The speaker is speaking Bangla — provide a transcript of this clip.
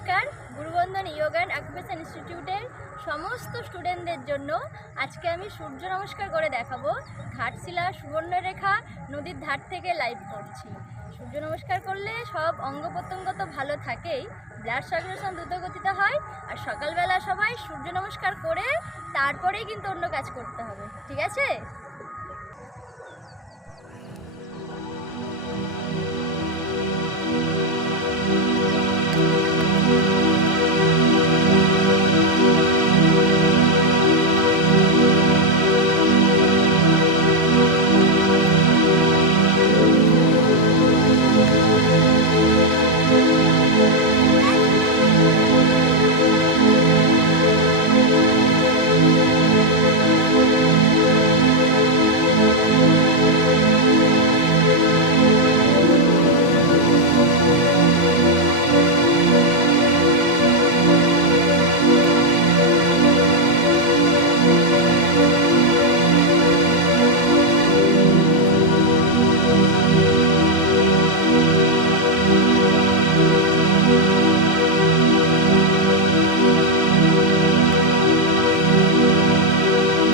নমস্কার। গুরুবন্ধন যোগা অ্যান্ড আকুপেশার ইনস্টিটিউটের সমস্ত স্টুডেন্টদের জন্য আজকে আমি সূর্য নমস্কার করে দেখাবো। ঘাটশিলা সুবর্ণরেখা নদীর ধার থেকে লাইভ করছি। সূর্য নমস্কার করলে সব অঙ্গ প্রত্যঙ্গ তো ভালো থাকেই, ব্লাড সার্কুলেশন দ্রুত গতিতে হয়। আর সকালবেলা সবাই সূর্য নমস্কার করে তারপরেই কিন্তু অন্য কাজ করতে হবে, ঠিক আছে?